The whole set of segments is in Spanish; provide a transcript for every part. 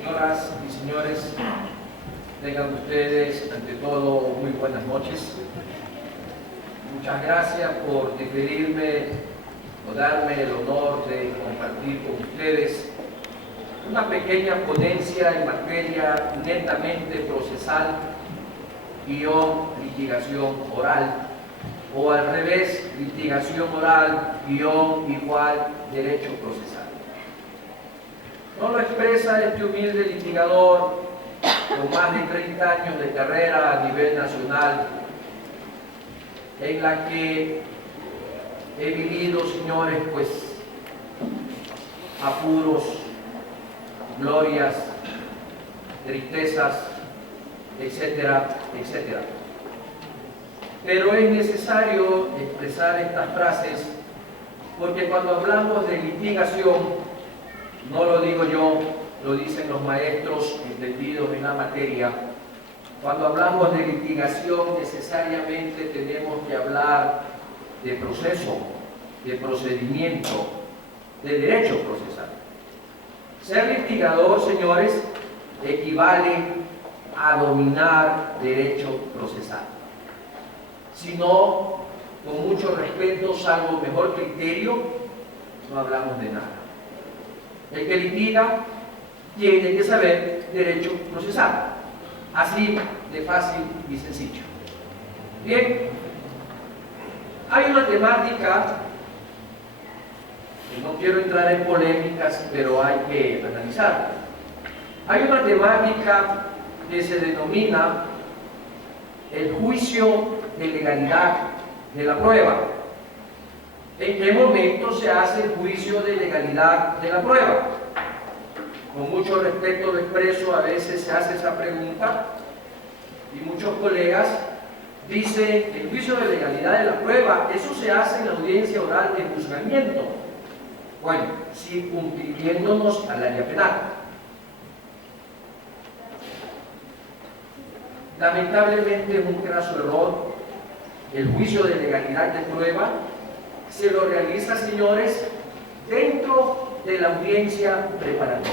Señoras y señores, tengan ustedes ante todo muy buenas noches. Muchas gracias por deferirme o darme el honor de compartir con ustedes una pequeña ponencia en materia netamente procesal, litigación oral, o al revés, litigación oral, igual derecho procesal. No lo expresa este humilde litigador con más de 30 años de carrera a nivel nacional, en la que he vivido, señores, pues apuros, glorias, tristezas, etcétera, etcétera. Pero es necesario expresar estas frases porque cuando hablamos de litigación, no lo digo yo, lo dicen los maestros entendidos en la materia, cuando hablamos de litigación necesariamente tenemos que hablar de proceso, de procedimiento, de derecho procesal. Ser litigador, señores, equivale a dominar derecho procesal. Si no, con mucho respeto, salvo mejor criterio, no hablamos de nada. El que litiga tiene que saber derecho procesal. Así de fácil y sencillo. Bien, hay una temática, no quiero entrar en polémicas, pero hay que analizarla. Hay una temática que se denomina el juicio de legalidad de la prueba. ¿En qué momento se hace el juicio de legalidad de la prueba? Con mucho respeto lo expreso, a veces se hace esa pregunta y muchos colegas dicen el juicio de legalidad de la prueba, eso se hace en la audiencia oral de juzgamiento. Bueno, circunscribiéndonos al área penal. Lamentablemente es un graso error. El juicio de legalidad de prueba se lo realiza, señores, dentro de la audiencia preparatoria.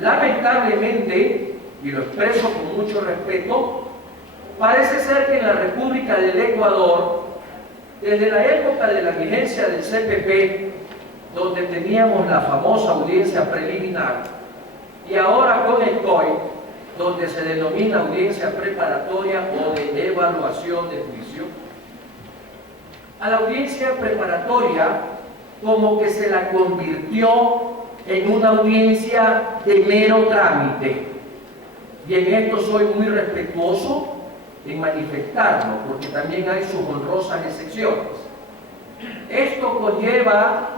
Lamentablemente, y lo expreso con mucho respeto, parece ser que en la República del Ecuador, desde la época de la vigencia del CPP, donde teníamos la famosa audiencia preliminar, y ahora con el COI, donde se denomina audiencia preparatoria o de evaluación de juicio, a la audiencia preparatoria como que se la convirtió en una audiencia de mero trámite. Y en esto soy muy respetuoso en manifestarlo, porque también hay sus honrosas excepciones. Esto conlleva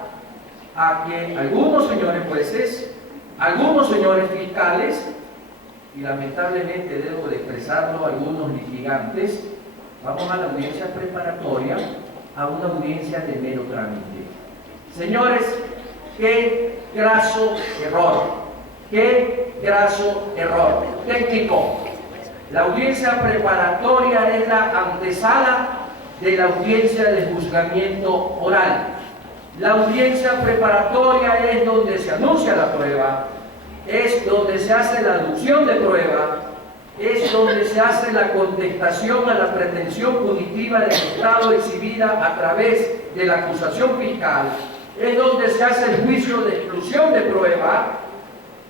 a que algunos señores jueces, algunos señores fiscales, y lamentablemente debo de expresarlo, algunos litigantes, vamos a la audiencia preparatoria, a una audiencia de mero trámite. Señores, qué graso error, qué graso error. Técnico, la audiencia preparatoria es la antesala de la audiencia de juzgamiento oral. La audiencia preparatoria es donde se anuncia la prueba, es donde se hace la aducción de prueba, es donde se hace la contestación a la pretensión punitiva del Estado exhibida a través de la acusación fiscal, es donde se hace el juicio de exclusión de prueba,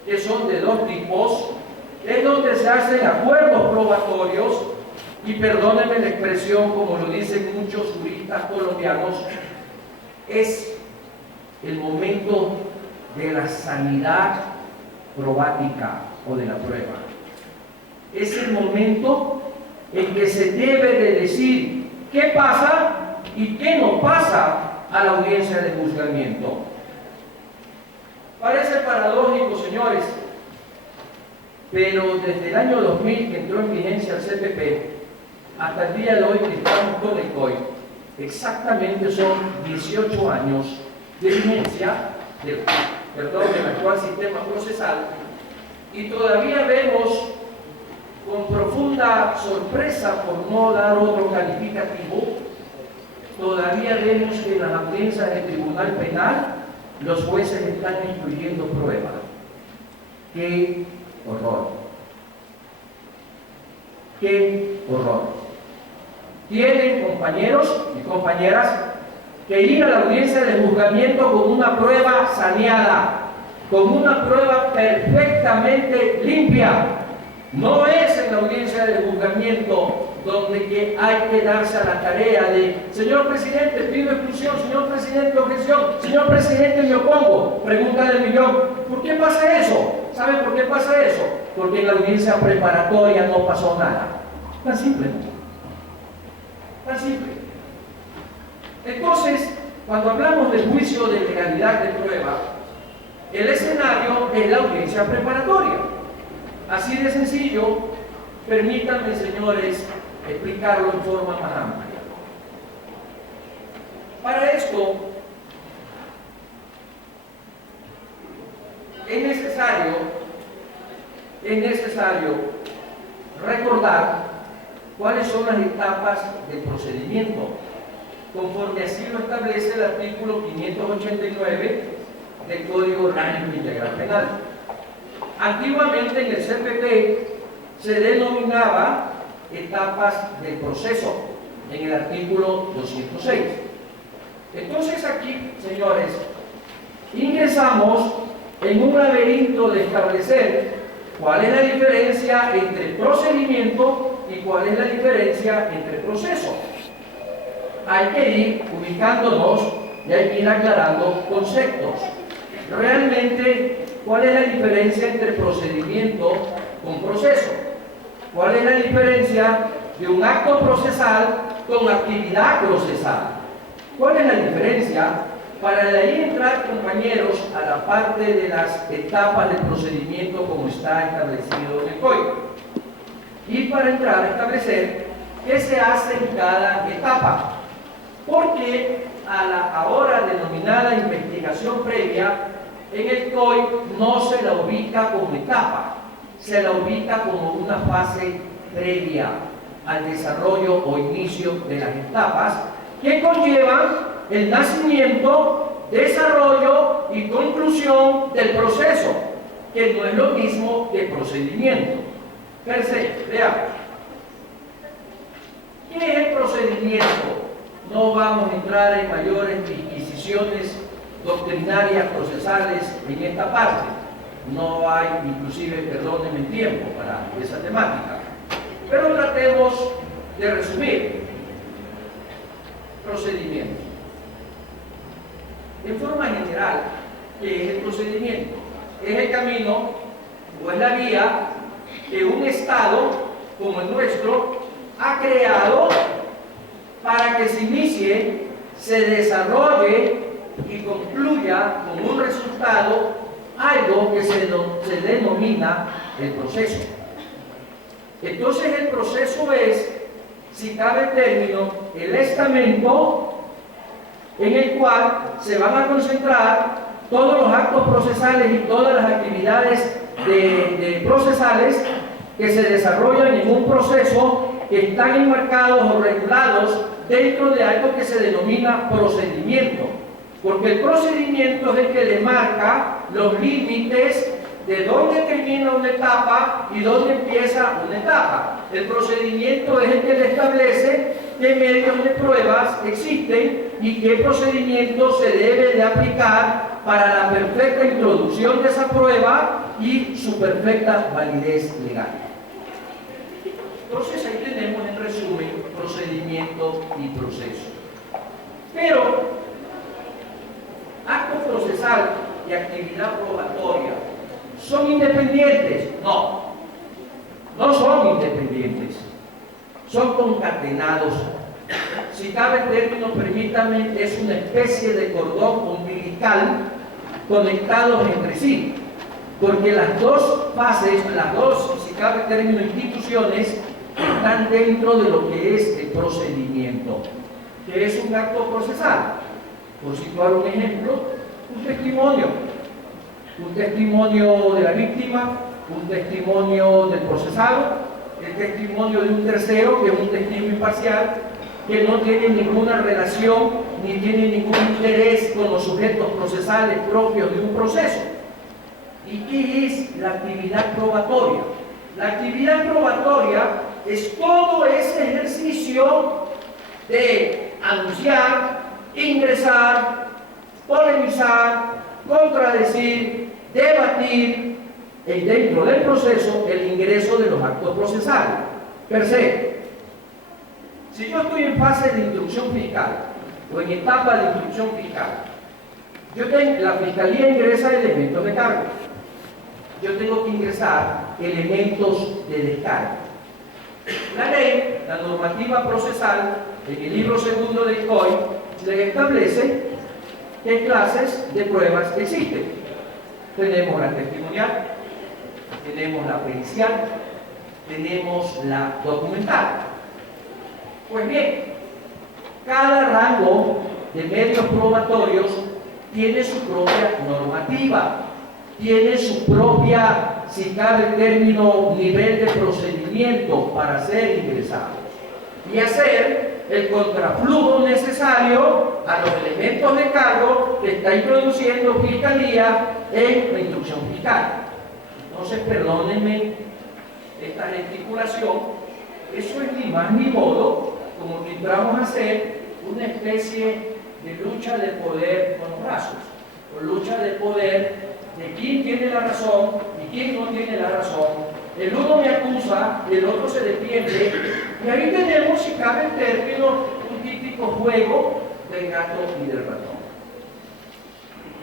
que son de dos tipos, es donde se hacen acuerdos probatorios, y perdónenme la expresión, como lo dicen muchos juristas colombianos, es el momento de la sanidad probática o de la prueba. Es el momento en que se debe de decir qué pasa y qué no pasa a la audiencia de juzgamiento. Parece paradójico, señores, pero desde el año 2000 que entró en vigencia el CPP hasta el día de hoy que estamos con el COI, exactamente son 18 años de vigencia del actual sistema procesal, y todavía vemos con profunda sorpresa, por no dar otro calificativo, todavía vemos que en las audiencias del Tribunal Penal los jueces están excluyendo pruebas. ¡Qué horror! ¡Qué horror! Tienen, compañeros y compañeras, que ir a la audiencia de juzgamiento con una prueba saneada, con una prueba perfectamente limpia. No es en la audiencia de juzgamiento donde que hay que darse a la tarea de: señor presidente, pido exclusión, señor presidente, objeción, señor presidente, me opongo. Pregunta del millón: ¿por qué pasa eso? ¿Saben por qué pasa eso? Porque en la audiencia preparatoria no pasó nada. Tan simple. Tan simple. Entonces, cuando hablamos del juicio de legalidad de prueba, el escenario es la audiencia preparatoria. Así de sencillo. Permítanme, señores, explicarlo en forma más amplia. Para esto, es necesario recordar cuáles son las etapas del procedimiento, conforme así lo establece el artículo 589 del Código Orgánico Integral Penal. Antiguamente en el CPP se denominaba etapas del proceso, en el artículo 206. Entonces aquí, señores, ingresamos en un laberinto de establecer cuál es la diferencia entre procedimiento y cuál es la diferencia entre proceso. Hay que ir ubicándonos y hay que ir aclarando conceptos. Realmente, ¿cuál es la diferencia entre procedimiento con proceso? ¿Cuál es la diferencia de un acto procesal con actividad procesal? ¿Cuál es la diferencia? Para de ahí entrar, compañeros, a la parte de las etapas del procedimiento como está establecido en el código. Y para entrar a establecer qué se hace en cada etapa. Porque a la ahora denominada investigación previa, en el COI no se la ubica como etapa, se la ubica como una fase previa al desarrollo o inicio de las etapas que conllevan el nacimiento, desarrollo y conclusión del proceso, que no es lo mismo que procedimiento. Per se, veamos. ¿Qué es el procedimiento? No vamos a entrar en mayores disquisiciones doctrinarias, procesales en esta parte. No hay, inclusive, perdónenme el tiempo para esa temática. Pero tratemos de resumir. Procedimiento. En forma general, ¿qué es el procedimiento? Es el camino o es la vía que un Estado como el nuestro ha creado para que se inicie, se desarrolle y concluya con un resultado algo que se denomina el proceso. Entonces el proceso es, si cabe el término, el estamento en el cual se van a concentrar todos los actos procesales y todas las actividades procesales que se desarrollan en un proceso que están enmarcados o regulados dentro de algo que se denomina procedimiento. Porque el procedimiento es el que le marca los límites de dónde termina una etapa y dónde empieza una etapa. El procedimiento es el que le establece qué medios de pruebas existen y qué procedimiento se debe de aplicar para la perfecta introducción de esa prueba y su perfecta validez legal. Entonces ahí tenemos en resumen procedimiento y proceso. Pero acto procesal y actividad probatoria ¿son independientes? No, no son independientes, son concatenados. Si cabe el término, permítanme, es una especie de cordón umbilical conectados entre sí, porque las dos fases, las dos, si cabe el término, instituciones, están dentro de lo que es el procedimiento, que es un acto procesal. Por situar un ejemplo, un testimonio de la víctima, un testimonio del procesado, el testimonio de un tercero, que es un testigo imparcial, que no tiene ninguna relación ni tiene ningún interés con los sujetos procesales propios de un proceso. ¿Y qué es la actividad probatoria? La actividad probatoria es todo ese ejercicio de anunciar, ingresar, polemizar, contradecir, debatir, dentro del proceso, el ingreso de los actos procesales. Per se, si yo estoy en fase de instrucción fiscal o en etapa de instrucción fiscal, la Fiscalía ingresa elementos de cargo. Yo tengo que ingresar elementos de descargo. La ley, la normativa procesal, en el libro segundo del COI, le establece qué clases de pruebas existen. Tenemos la testimonial, tenemos la pericial, tenemos la documental. Pues bien, cada rango de medios probatorios tiene su propia normativa, tiene su propia, si cabe el término, nivel de procedimiento para ser ingresados y hacer el contraflujo necesario a los elementos de cargo que está introduciendo Fiscalía en la instrucción fiscal. Entonces, perdónenme esta gesticulación, eso es ni más ni modo como que entramos a hacer una especie de lucha de poder con los brazos, o lucha de poder de quién tiene la razón y quién no tiene la razón. El uno me acusa y el otro se defiende, y ahí tenemos, si cabe el término, un típico juego del gato y del ratón.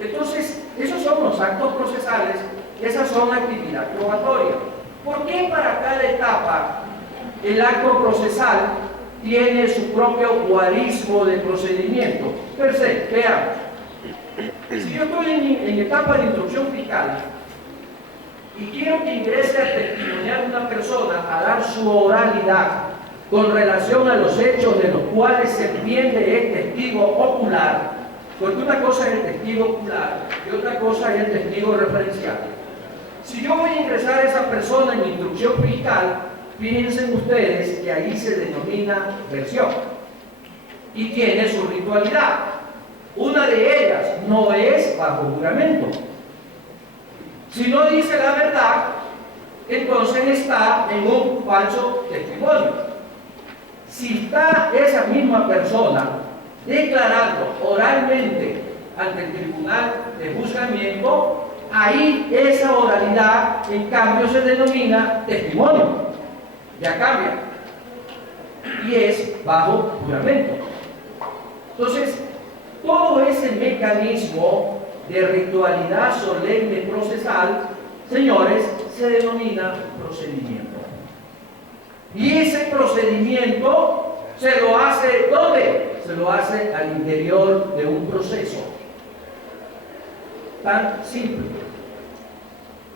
Entonces, esos son los actos procesales, esas son actividades probatorias. ¿Por qué para cada etapa el acto procesal tiene su propio guarismo de procedimiento? Per se, veamos. Si yo estoy en etapa de instrucción fiscal y quiero que ingrese a testimoniar una persona a dar su oralidad con relación a los hechos de los cuales se entiende el testigo ocular, porque una cosa es el testigo ocular y otra cosa es el testigo referencial. Si yo voy a ingresar a esa persona en instrucción fiscal, fíjense ustedes que ahí se denomina versión y tiene su ritualidad. Una de ellas no es bajo juramento. Si no dice la verdad, entonces está en un falso testimonio. Si está esa misma persona declarando oralmente ante el tribunal de juzgamiento, ahí esa oralidad en cambio se denomina testimonio. Ya cambia. Y es bajo juramento. Entonces, todo ese mecanismo de ritualidad solemne procesal, señores, se denomina procedimiento. Y ese procedimiento se lo hace, ¿dónde? Se lo hace al interior de un proceso. Tan simple.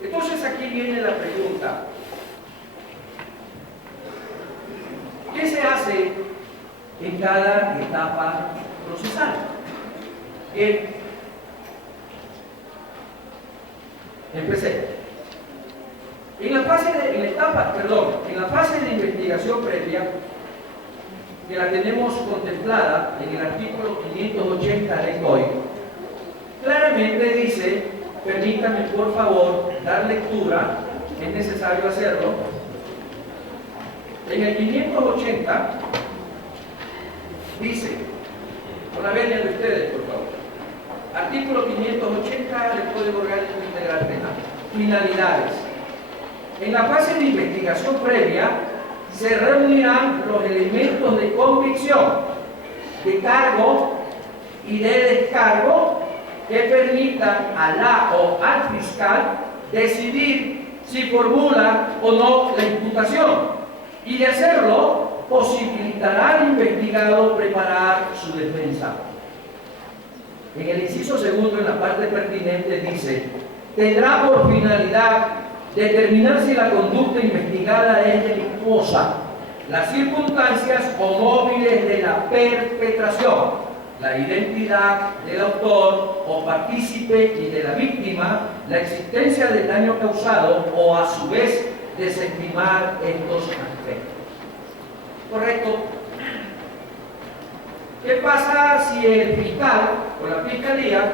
Entonces aquí viene la pregunta. ¿Qué se hace en cada etapa procesal? Bien, empecé. En la fase de investigación previa, que la tenemos contemplada en el artículo 580 del COI, claramente dice, permítame por favor dar lectura, es necesario hacerlo. En el 580 dice, con la venia de ustedes, por favor. Artículo 580 del Código Orgánico Integral Penal. Finalidades. En la fase de investigación previa se reunirán los elementos de convicción, de cargo y de descargo que permitan a la o al fiscal decidir si formula o no la imputación, y de hacerlo posibilitará al investigado preparar su defensa. En el inciso segundo, en la parte pertinente, dice: tendrá por finalidad determinar si la conducta investigada es delictuosa, las circunstancias o móviles de la perpetración, la identidad del autor o partícipe y de la víctima, la existencia del daño causado o a su vez desestimar estos aspectos. ¿Correcto? ¿Qué pasa si el fiscal o la fiscalía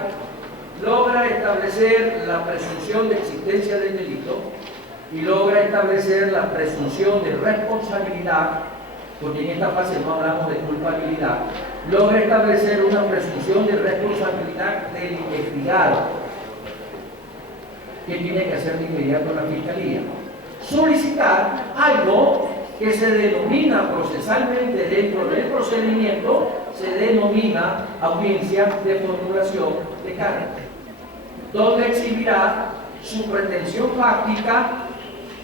logra establecer la presunción de existencia del delito y logra establecer la presunción de responsabilidad, porque en esta fase no hablamos de culpabilidad, logra establecer una presunción de responsabilidad del investigado, que tiene que hacer de inmediato la Fiscalía. Solicitar algo que se denomina procesalmente dentro del procedimiento, se denomina audiencia de formulación de cargo, donde exhibirá su pretensión fáctica,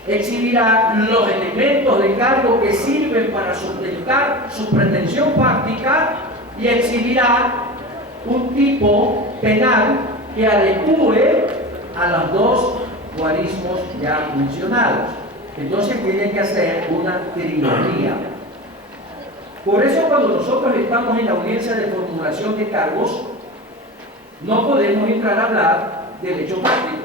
exhibirá los elementos de cargo que sirven para sustentar su pretensión fáctica y exhibirá un tipo penal que adecue a los dos guarismos ya mencionados. Entonces tiene que hacer una trilogía. Por eso cuando nosotros estamos en la audiencia de formulación de cargos, no podemos entrar a hablar del hecho práctico.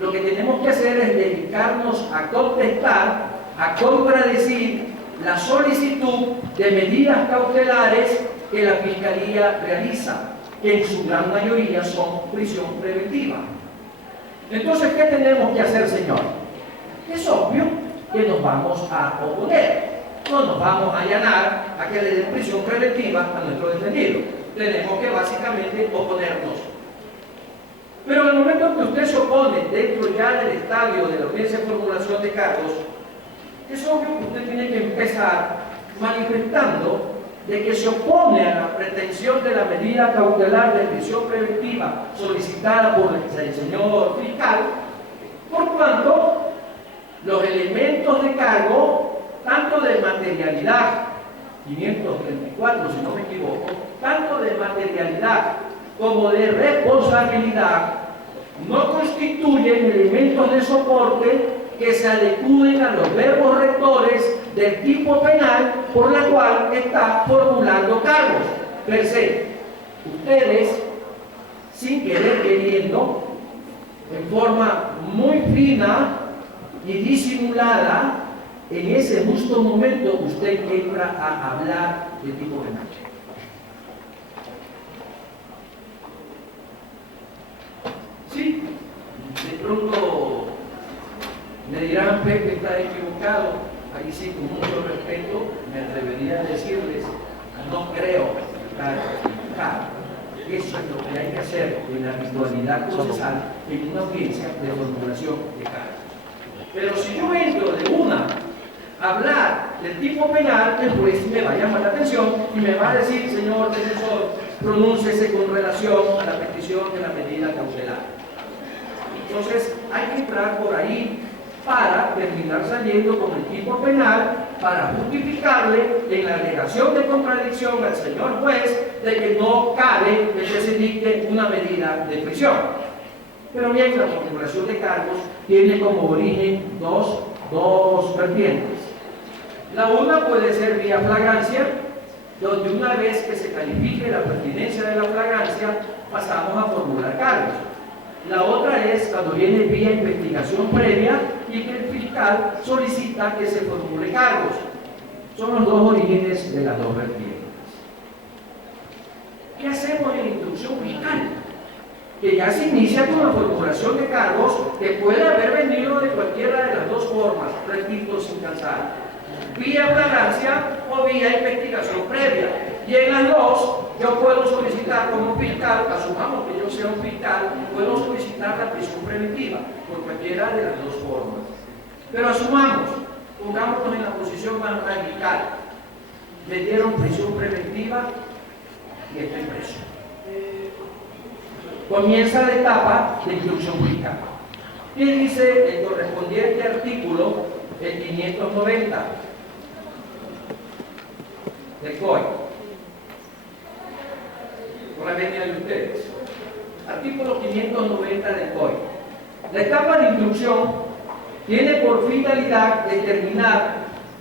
Lo que tenemos que hacer es dedicarnos a contestar, a contradecir la solicitud de medidas cautelares que la Fiscalía realiza, que en su gran mayoría son prisión preventiva. Entonces, ¿qué tenemos que hacer, señor? Es obvio que nos vamos a oponer. No nos vamos a allanar a que le den prisión preventiva a nuestro defendido. Tenemos que básicamente oponernos. Pero en el momento en que usted se opone dentro ya del estadio de la audiencia de formulación de cargos, es obvio que usted tiene que empezar manifestando de que se opone a la pretensión de la medida cautelar de prisión preventiva solicitada por el señor fiscal, por cuanto los elementos de cargo, tanto de materialidad, 534 si no me equivoco, tanto de materialidad como de responsabilidad, no constituyen elementos de soporte que se adecúen a los verbos rectores del tipo penal por la cual está formulando cargos. Per se, ustedes, sin querer queriendo, en forma muy fina y disimulada, en ese justo momento usted entra a hablar de tipo penal. Sí, de pronto me dirán, Pepe está equivocado. Ahí sí, con mucho respeto, me atrevería a decirles, no creo estar equivocado. Eso es lo que hay que hacer en la habitualidad procesal en una audiencia de formulación de cargos. Pero si yo entro de una a hablar del tipo penal, el juez me va a llamar la atención y me va a decir, señor defensor, pronúncese con relación a la petición de la medida cautelar. Entonces hay que entrar por ahí para terminar saliendo con el tipo penal para justificarle en la alegación de contradicción al señor juez de que no cabe que se dicte una medida de prisión. Pero bien, la formulación de cargos tiene como origen dos vertientes. La una puede ser vía flagrancia, donde una vez que se califique la pertinencia de la flagrancia, pasamos a formular cargos. La otra es cuando viene vía investigación previa y que el fiscal solicita que se formule cargos. Son los dos orígenes de las dos vertientes. ¿Qué hacemos en instrucción fiscal? Que ya se inicia con la formulación de cargos que puede haber venido de cualquiera de las dos formas, repito sin cansar, vía flagrancia o vía investigación previa. Y en las dos, yo puedo solicitar como fiscal, asumamos que yo sea un fiscal, puedo solicitar la prisión preventiva por cualquiera de las dos formas. Pero asumamos, pongámonos en la posición más radical, me dieron prisión preventiva y estoy preso. Comienza la etapa de instrucción fiscal. ¿Qué dice el correspondiente artículo, el 590 del Código? Por la venia de ustedes. Artículo 590 del Código. La etapa de instrucción tiene por finalidad determinar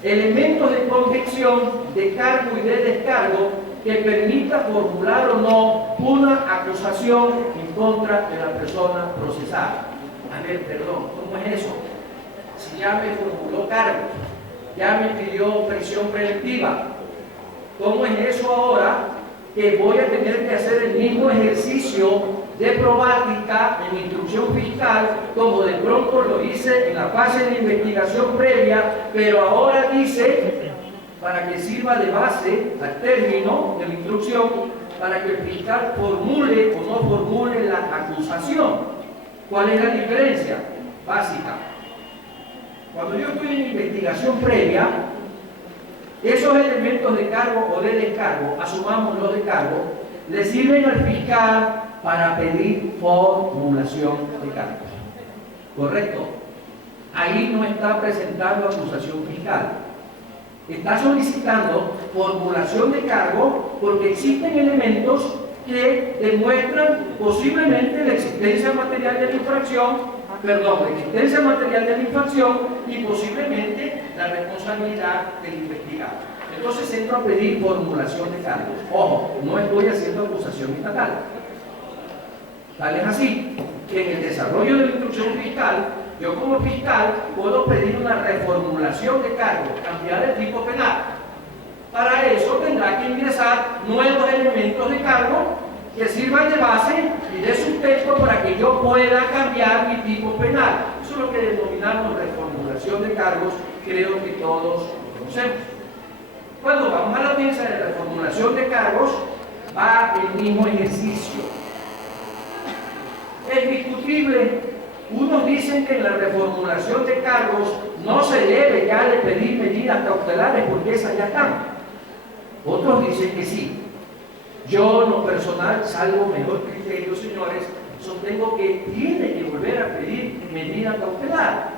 elementos de convicción, de cargo y de descargo que permita formular o no una acusación en contra de la persona procesada. A ver, perdón, ¿cómo es eso? Si ya me formuló cargo, ya me pidió prisión preventiva, ¿cómo es eso ahora que voy a tener que hacer el mismo ejercicio de probática en instrucción fiscal, como de pronto lo hice en la fase de investigación previa, pero ahora dice, para que sirva de base al término de la instrucción, para que el fiscal formule o no formule la acusación. ¿Cuál es la diferencia? Básica. Cuando yo estoy en investigación previa, esos elementos de cargo o de descargo, asumamos los de cargo, le sirven al fiscal para pedir formulación de cargos. ¿Correcto? Ahí no está presentando acusación fiscal. Está solicitando formulación de cargo porque existen elementos que demuestran posiblemente la existencia material de la infracción, y posiblemente la responsabilidad del investigado. Entonces entro a pedir formulación de cargos. Ojo, no estoy haciendo acusación estatal. Tal es así que en el desarrollo de la instrucción fiscal, yo como fiscal puedo pedir una reformulación de cargos, cambiar el tipo penal. Para eso tendrá que ingresar nuevos elementos de cargo que sirvan de base y de sustento para que yo pueda cambiar mi tipo penal. Eso es lo que denominamos reformulación de cargos, creo que todos lo conocemos. Cuando vamos a la audiencia de reformulación de cargos, va el mismo ejercicio. Es discutible. Unos dicen que en la reformulación de cargos no se debe ya de pedir medidas cautelares porque esas ya están. Otros dicen que sí. Yo, en lo personal, salvo mejor criterio, señores, sostengo que tiene que volver a pedir medida cautelar,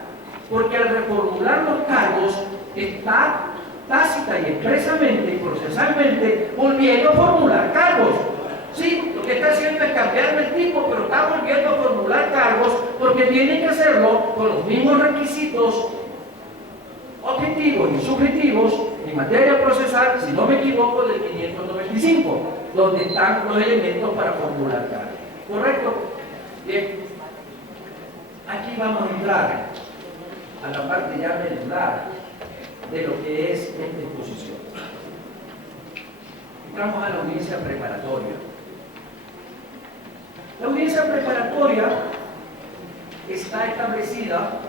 porque al reformular los cargos está tácita y expresamente y procesalmente volviendo a formular cargos. Sí, lo que está haciendo es cambiarme el tipo, pero está volviendo a formular cargos porque tiene que hacerlo con los mismos requisitos objetivos y subjetivos en materia procesal, si no me equivoco, del 595, donde están los elementos para formular cargos. ¿Correcto? Bien. Aquí vamos a entrar a la parte ya medular de lo que es esta exposición. Entramos a la audiencia preparatoria. La audiencia preparatoria está establecida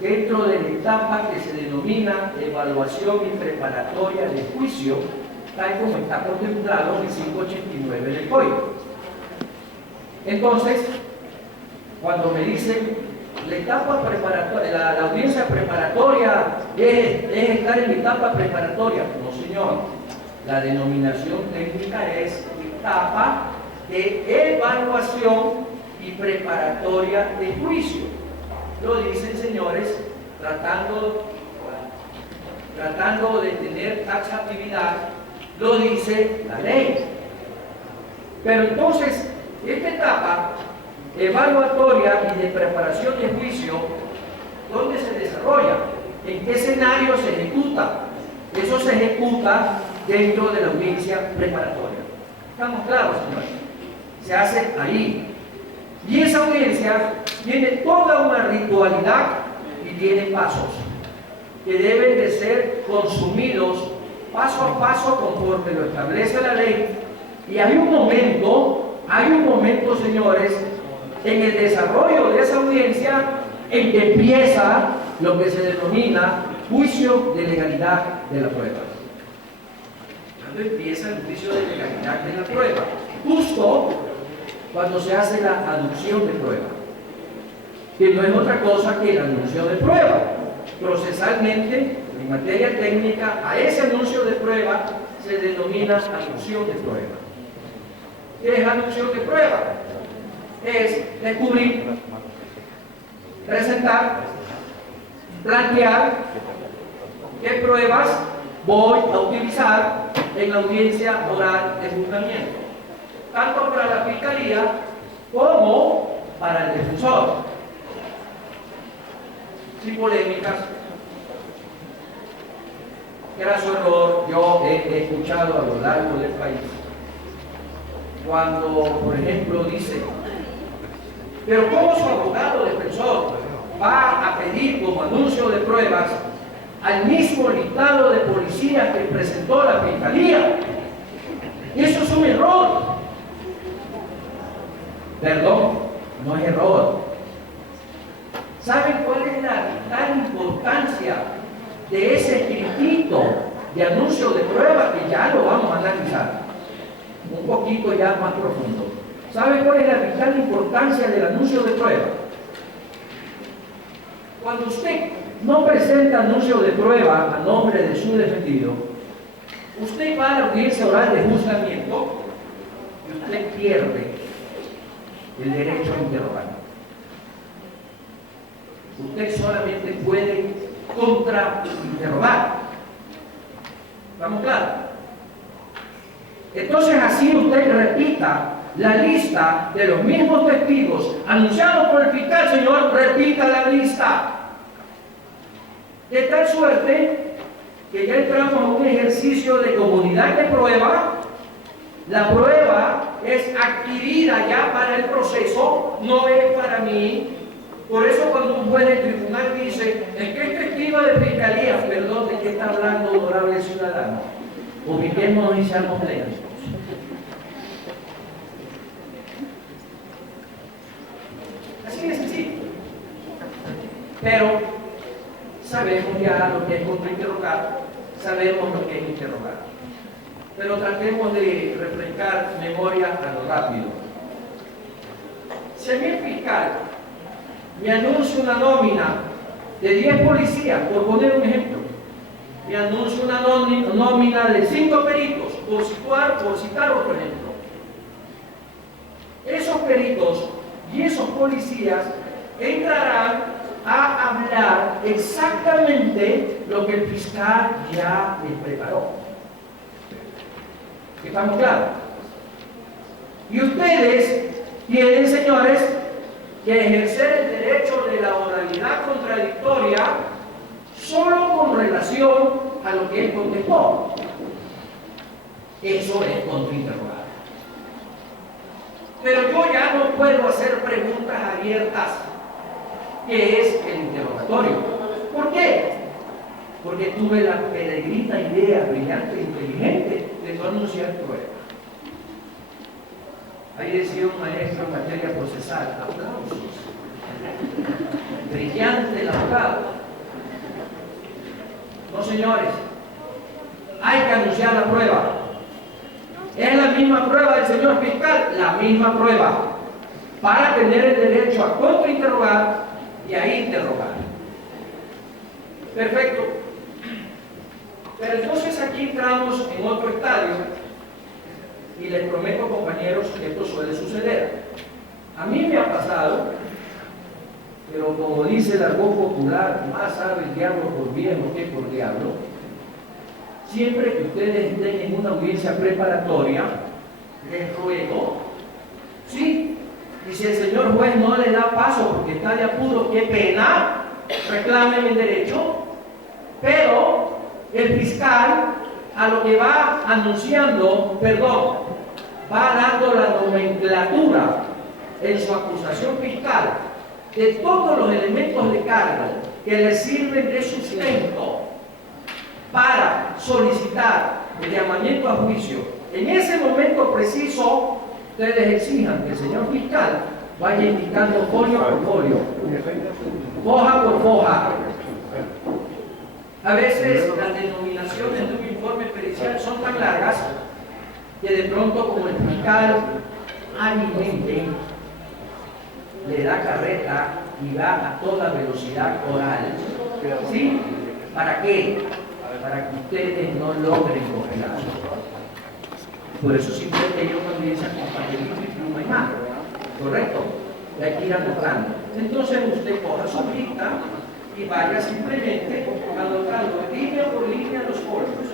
dentro de la etapa que se denomina evaluación y preparatoria de juicio, tal como está contemplado en el 589 del Código. Entonces, cuando me dicen la etapa preparatoria, la audiencia preparatoria es estar en la etapa preparatoria, no señor, la denominación técnica es etapa de evaluación y preparatoria de juicio. Lo dicen, señores, tratando de tener taxatividad, lo dice la ley. Pero entonces, esta etapa evaluatoria y de preparación de juicio, ¿dónde se desarrolla? ¿En qué escenario se ejecuta? Eso se ejecuta dentro de la audiencia preparatoria. ¿Estamos claros, señores? Se hace ahí. Y esa audiencia tiene toda una ritualidad y tiene pasos que deben de ser consumidos paso a paso conforme lo establece la ley. Y hay un momento, señores, en el desarrollo de esa audiencia en que empieza lo que se denomina juicio de legalidad de la prueba. ¿Cuándo empieza el juicio de legalidad de la prueba? Justo cuando se hace la aducción de prueba, que no es otra cosa que el anuncio de prueba. Procesalmente, en materia técnica, a ese anuncio de prueba se denomina aducción de prueba. ¿Qué es aducción de prueba? Es descubrir, presentar, plantear qué pruebas voy a utilizar en la audiencia oral de juzgamiento, tanto para la fiscalía como para el defensor. Sin polémicas, graso error, yo he escuchado a lo largo del país, cuando, por ejemplo, dice, pero ¿cómo su abogado defensor va a pedir como anuncio de pruebas al mismo listado de policías que presentó la fiscalía? Eso es un error. Perdón, no es error. ¿Saben cuál es la vital importancia de ese escritito de anuncio de prueba que ya lo vamos a analizar? Un poquito ya más profundo. ¿Saben cuál es la vital importancia del anuncio de prueba? Cuando usted no presenta anuncio de prueba a nombre de su defendido, usted va a la audiencia oral de juzgamiento y usted pierde el derecho a interrogar. Usted solamente puede contrainterrogar. ¿Estamos claros? Entonces así usted repita la lista de los mismos testigos anunciados por el fiscal, señor, repita la lista. De tal suerte que ya entramos a un ejercicio de comunidad de prueba. La prueba es adquirida ya para el proceso, no es para mí. Por eso cuando un juez del tribunal dice, es que es testigo de fiscalía, perdón, ¿de qué está hablando, honorable ciudadano? Ubiquémonos y seamos lentos. Así de sencillo. Pero sabemos ya lo que es contrainterrogar, sabemos lo que es interrogar. Pero tratemos de refrescar memoria a lo rápido. Si a mí el fiscal me anuncia una nómina de 10 policías, por poner un ejemplo, me anuncia una nómina de 5 peritos, por citar otro ejemplo. Esos peritos y esos policías entrarán a hablar exactamente lo que el fiscal ya les preparó. ¿Estamos claros? Y ustedes tienen, señores, que ejercer el derecho de la oralidad contradictoria solo con relación a lo que él contestó. Eso es contrainterrogar. Pero yo ya no puedo hacer preguntas abiertas, que es el interrogatorio. ¿Por qué? Porque tuve la peregrina idea brillante e inteligente de no anunciar prueba. Ahí decía un maestro en materia procesal, aplausos. Brillante el abogado. No, señores, hay que anunciar la prueba. ¿Es la misma prueba del señor fiscal? La misma prueba, para tener el derecho a contrainterrogar y a interrogar. Perfecto. Pero entonces aquí entramos en otro estadio y les prometo, compañeros, que esto suele suceder. A mí me ha pasado, pero como dice el argot popular, más sabe el diablo por viejo que por diablo. Siempre que ustedes estén en una audiencia preparatoria, les ruego, sí, y si el señor juez no le da paso porque está de apuro, qué pena, reclamen el derecho, pero el fiscal a lo que va anunciando, va dando la nomenclatura en su acusación fiscal de todos los elementos de cargo que le sirven de sustento para solicitar el llamamiento a juicio. En ese momento preciso, ustedes exijan que el señor fiscal vaya indicando folio por folio, hoja por hoja. A veces las denominaciones de un informe pericial son tan largas que de pronto, como el fiscal hábilmente le da carreta y va a toda velocidad oral, ¿sí? ¿Para qué? Para que ustedes no logren copiar. Por eso simplemente hay una audiencia con papelito y pluma y mano, ¿correcto? Y hay que ir anotando. Entonces usted coja su lista y vaya simplemente anotando línea por línea los folios,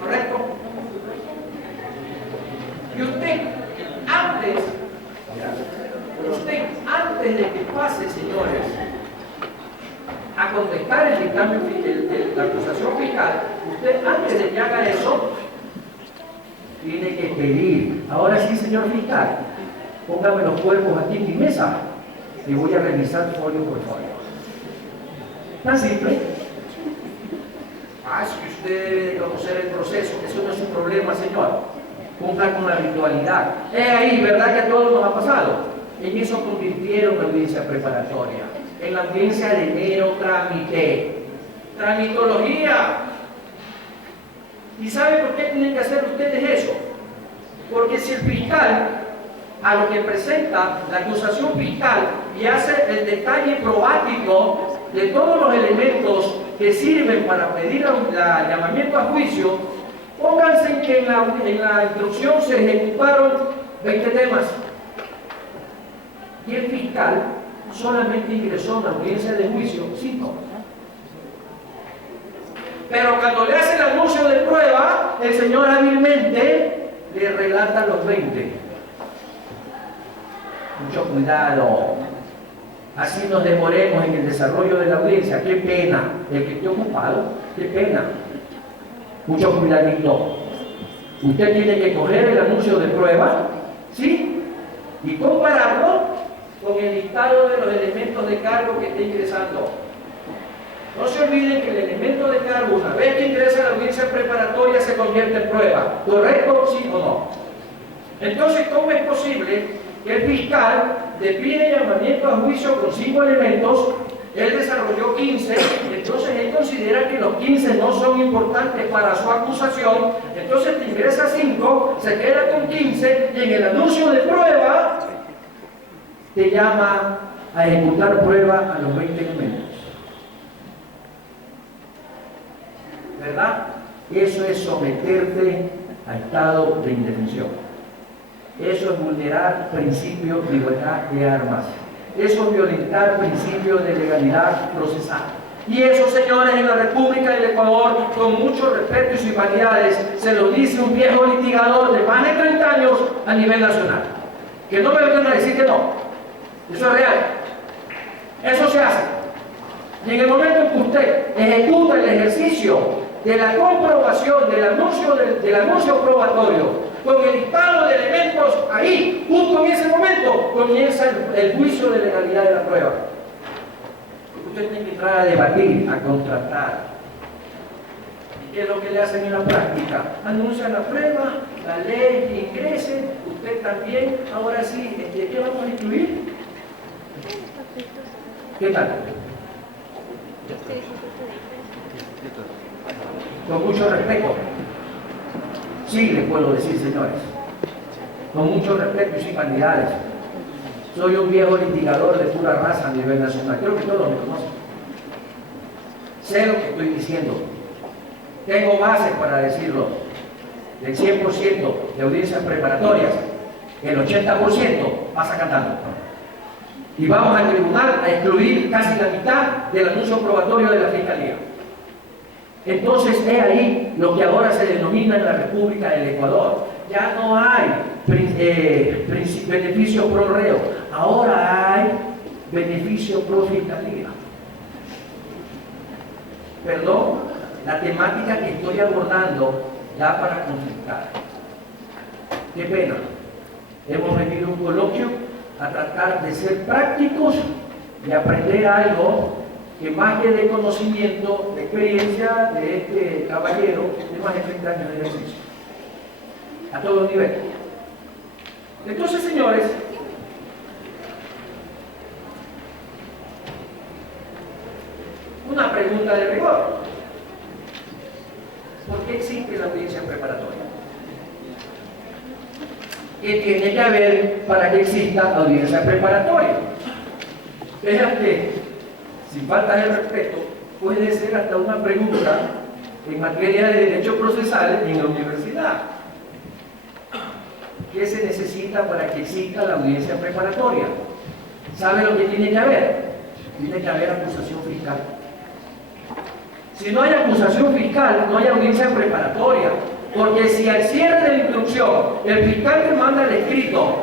¿correcto? Y usted antes de que pase, señores, a contestar el dictamen de la acusación fiscal, usted antes de que haga eso, tiene que pedir, ahora sí, señor fiscal, póngame los cuerpos aquí en mi mesa y voy a revisar folio por folio. Tan simple. Es que usted debe de conocer el proceso, eso no es un problema, señor. cumpla con la ritualidad. Es ahí, ¿verdad que a todos nos ha pasado? En eso convirtieron la audiencia preparatoria, en la audiencia de mero trámite, tramitología. ¿Y sabe por qué tienen que hacer ustedes eso? Porque si el fiscal, a lo que presenta la acusación fiscal y hace el detalle probático de todos los elementos que sirven para pedir el llamamiento a juicio, pónganse en que en la instrucción se ejecutaron 20 temas y el fiscal solamente ingresó en la audiencia de juicio 5. Pero cuando le hace el anuncio de prueba, el señor hábilmente le relata los 20. Mucho cuidado. Así nos demoremos en el desarrollo de la audiencia. Qué pena. El que esté ocupado, qué pena. Mucho cuidadito. Usted tiene que coger el anuncio de prueba, ¿sí? Y compararlo con el listado de los elementos de cargo que esté ingresando. No se olviden que el elemento de cargo, una vez que ingresa a la audiencia preparatoria, se convierte en prueba. ¿Correcto? ¿Sí o no? Entonces, ¿cómo es posible que el fiscal le pide llamamiento a juicio con 5 elementos? Él desarrolló 15, entonces él considera que los 15 no son importantes para su acusación, entonces te ingresa 5, se queda con 15 y en el anuncio de prueba te llama a ejecutar prueba a los 20 elementos. ¿Verdad? Eso es someterte a estado de indefensión. Eso es vulnerar principios de igualdad de armas. Eso es violentar principios de legalidad procesal. Y eso, señores, en la República del Ecuador, con mucho respeto y sus vanidades, se lo dice un viejo litigador de más de 30 años a nivel nacional. Que no me vengan a decir que no. Eso es real. Eso se hace. Y en el momento en que usted ejecuta el ejercicio de la comprobación del anuncio probatorio con el listado de elementos ahí, justo en ese momento, comienza el juicio de legalidad de la prueba. Usted tiene que entrar a debatir, a contratar. ¿Y qué es lo que le hacen en la práctica? Anuncian la prueba, la ley que ingrese, usted también, ahora sí, ¿qué vamos a incluir? ¿Qué tal? Con mucho respeto. Sí, les puedo decir, señores. Con mucho respeto y sin vanidades. Soy un viejo litigador de pura raza a nivel nacional. Creo que todos me conocen. Sé lo que estoy diciendo. Tengo bases para decirlo. Del 100% de audiencias preparatorias, el 80% pasa cantando. Y vamos al tribunal a excluir casi la mitad del anuncio probatorio de la Fiscalía. Entonces es ahí lo que ahora se denomina en la República del Ecuador. Ya no hay beneficio pro reo, ahora hay beneficio pro fiscalía. Perdón, la temática que estoy abordando da para conflictar. Qué pena. Hemos venido a un coloquio a tratar de ser prácticos y aprender algo que más que de conocimiento, de experiencia de este caballero de más de 30 años de ejercicio, a todo nivel. Entonces, señores, una pregunta de rigor. ¿Por qué existe la audiencia preparatoria? ¿Qué tiene que haber para que exista audiencia preparatoria? Fíjate, sin falta de respeto, puede ser hasta una pregunta en materia de derecho procesal en la universidad. ¿Qué se necesita para que exista la audiencia preparatoria? ¿Sabe lo que tiene que haber? Tiene que haber acusación fiscal. Si no hay acusación fiscal, no hay audiencia preparatoria. Porque si al cierre de la instrucción el fiscal te manda el escrito,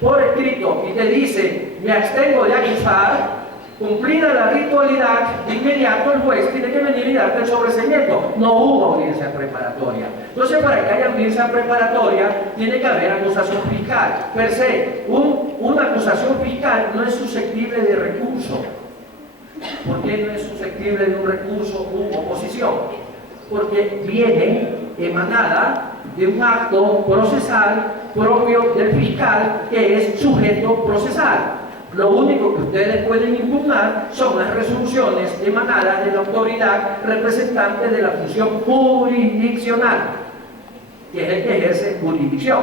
por escrito, y te dice, me abstengo de acusar, cumplida la ritualidad, de inmediato el juez tiene que venir y darte el sobreseimiento. No hubo audiencia preparatoria. Entonces, para que haya audiencia preparatoria, tiene que haber acusación fiscal. Per se, una acusación fiscal no es susceptible de recurso. ¿Por qué no es susceptible de un recurso u oposición? Porque viene emanada de un acto procesal propio del fiscal, que es sujeto procesal. Lo único que ustedes pueden impugnar son las resoluciones emanadas de la autoridad representante de la función jurisdiccional, que es el que ejerce jurisdicción.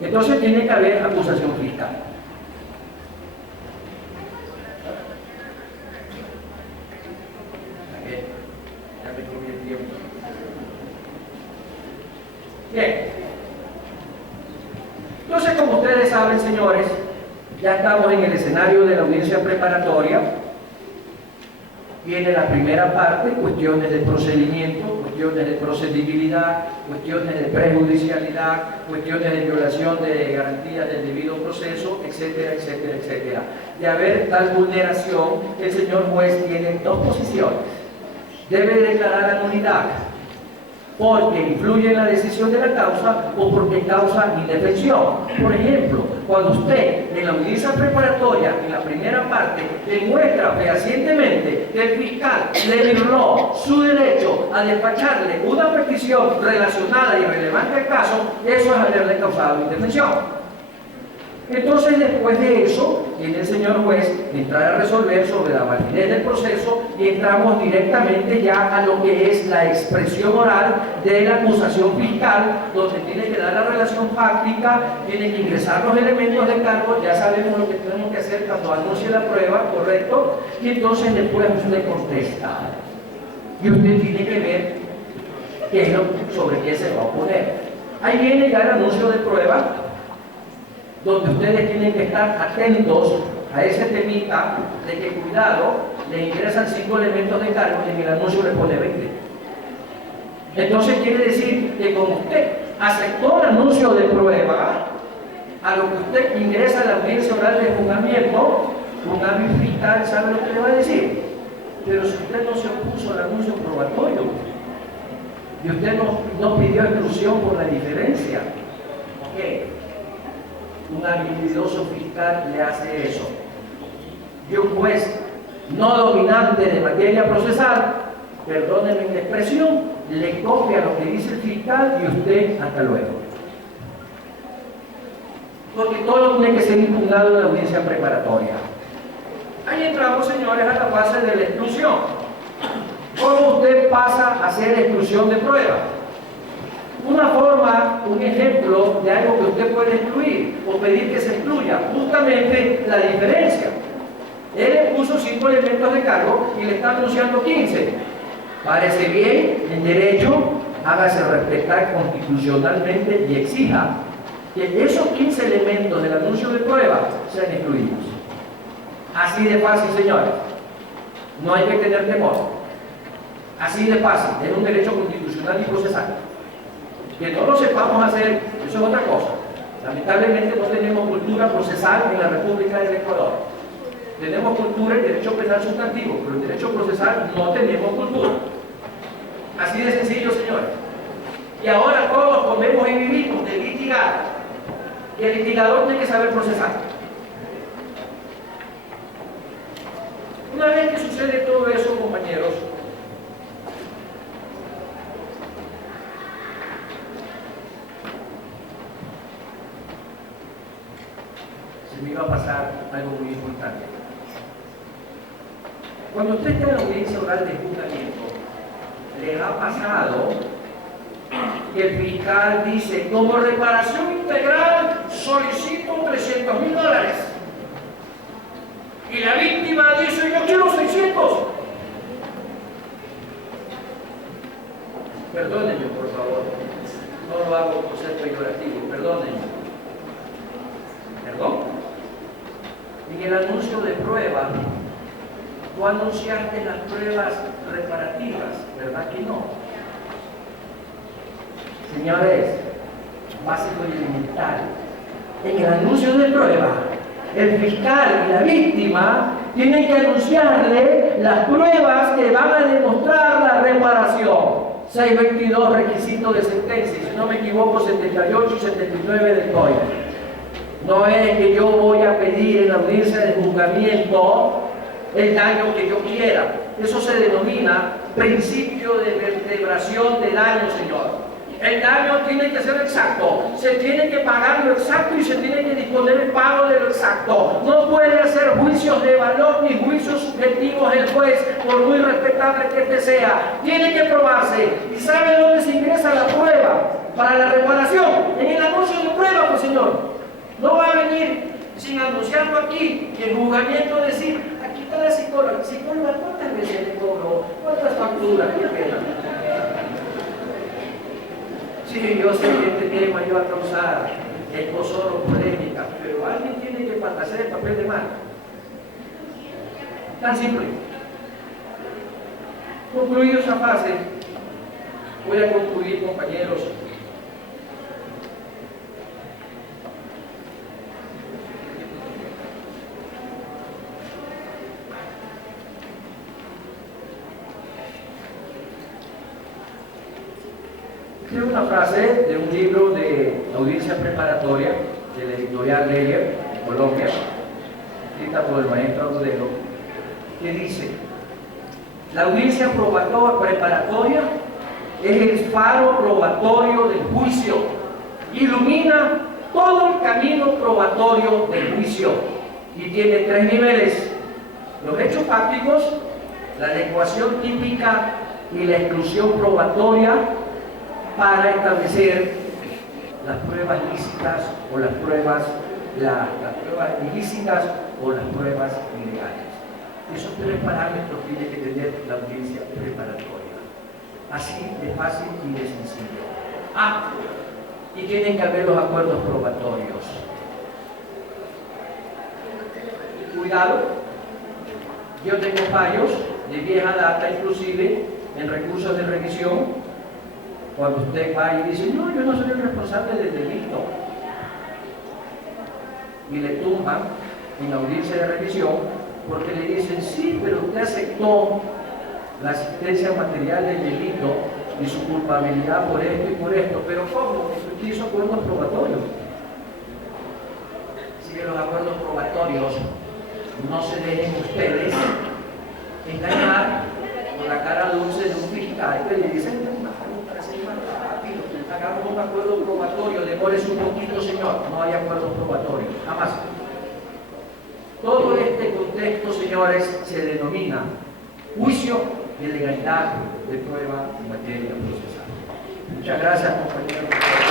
Entonces tiene que haber acusación fiscal. Bien. Entonces, como ustedes saben, señores, ya estamos en el escenario de la audiencia preparatoria. Viene la primera parte, cuestiones de procedimiento, cuestiones de procedibilidad, cuestiones de prejudicialidad, cuestiones de violación de garantías del debido proceso, etcétera, etcétera, etcétera. De haber tal vulneración, el señor juez tiene dos posiciones. Debe declarar la nulidad porque influye en la decisión de la causa o porque causa indefensión. Por ejemplo, cuando usted en la audiencia preparatoria, en la primera parte, demuestra fehacientemente que el fiscal le violó su derecho a despacharle una petición relacionada y relevante al caso, eso es haberle causado indefensión. Entonces, después de eso, tiene el señor juez entrar a resolver sobre la validez del proceso y entramos directamente ya a lo que es la expresión oral de la acusación fiscal, donde tiene que dar la relación fáctica, tiene que ingresar los elementos de cargo, ya sabemos lo que tenemos que hacer cuando anuncie la prueba, ¿correcto? Y entonces después usted contesta. Y usted tiene que ver qué es lo sobre qué se va a oponer. Ahí viene ya el anuncio de prueba, donde ustedes tienen que estar atentos a ese temita de que, cuidado, le ingresan 5 elementos de cargo y en el anuncio le pone 20. Entonces quiere decir que como usted aceptó el anuncio de prueba, a lo que usted ingresa a la audiencia oral de juzgamiento, un hábil fiscal sabe lo que le va a decir. Pero si usted no se opuso al anuncio probatorio y usted no pidió exclusión por la diferencia, ¿qué? Un habilidoso fiscal le hace eso. Y un juez no dominante de materia procesal, perdónenme la expresión, le copia lo que dice el fiscal y usted hasta luego. Porque todo tiene que ser impugnado en la audiencia preparatoria. Ahí entramos, señores, a la fase de la exclusión. ¿Cómo usted pasa a hacer exclusión de prueba? Una forma, un ejemplo de algo que usted puede excluir o pedir que se excluya, justamente la diferencia. Él le puso 5 elementos de cargo y le está anunciando 15. Parece bien, en derecho, hágase respetar constitucionalmente y exija que esos 15 elementos del anuncio de prueba sean excluidos. Así de fácil, señores. No hay que tener temor. Así de fácil, es un derecho constitucional y procesal. Que no lo sepamos hacer, eso es otra cosa. Lamentablemente no tenemos cultura procesal en la República del Ecuador. Tenemos cultura en derecho penal sustantivo, pero en derecho procesal no tenemos cultura. Así de sencillo, señores. Y ahora todos comemos y vivimos de litigar. Y el litigador tiene que saber procesar. Una vez que sucede todo eso, compañeros, me iba a pasar algo muy importante. Cuando usted está en la audiencia oral de juzgamiento, le ha pasado que el fiscal dice: como reparación integral solicito $300,000. Y la víctima dice: yo quiero 600. Perdónenme, por favor. No lo hago por ser peyorativo, perdónenme. ¿Perdón? En el anuncio de prueba, tú anunciaste las pruebas reparativas, ¿verdad que no? Señores, básico y elemental. En el anuncio de prueba, el fiscal y la víctima tienen que anunciarle las pruebas que van a demostrar la reparación. 622, requisito de sentencia, si no me equivoco, 78 y 79 del código. No es que yo voy a pedir en la audiencia de juzgamiento el daño que yo quiera. Eso se denomina principio de vertebración de daño, señor. El daño tiene que ser exacto, se tiene que pagar lo exacto y se tiene que disponer el pago de lo exacto. No puede hacer juicios de valor ni juicios subjetivos el juez, por muy respetable que este sea. Tiene que probarse. ¿Y sabe dónde se ingresa la prueba para la reparación? En el anuncio de prueba, pues señor. No va a venir sin anunciarlo aquí y en juzgamiento decir, aquí está la psicóloga. Psicóloga, ¿cuántas veces le cobro? ¿Cuántas facturas? ¿Qué pena? Sí, yo sé que este tema iba a causar escozor o polémica, pero alguien tiene que hacer el papel de mano. Tan simple. Concluido esa fase, voy a concluir, compañeros. Esta es una frase de un libro de audiencia preparatoria de la editorial Leyer, de Colombia, escrita por el maestro Agudelo, que dice: la audiencia preparatoria es el faro probatorio del juicio, ilumina todo el camino probatorio del juicio y tiene 3 niveles: los hechos fácticos, la adecuación típica y la exclusión probatoria, para establecer las pruebas lícitas o las pruebas ilícitas o las pruebas ilegales. Esos 3 parámetros tiene que tener la audiencia preparatoria. Así de fácil y de sencillo. Y tienen que haber los acuerdos probatorios. Cuidado, yo tengo fallos de vieja data, inclusive en recursos de revisión. Cuando usted va y dice, no, yo no soy el responsable del delito, y le tumban en la audiencia de revisión porque le dicen, sí, pero usted aceptó la asistencia material del delito y su culpabilidad por esto y por esto, pero ¿cómo? Usted hizo acuerdos probatorios. Así que los acuerdos probatorios no se dejen ustedes engañar con la cara dulce de un fiscal que le dicen, hagamos un acuerdo probatorio, demórese un poquito, señor. No hay acuerdo probatorio, jamás. Todo este contexto, señores, se denomina juicio de legalidad de prueba en materia procesal. Muchas gracias, compañeros.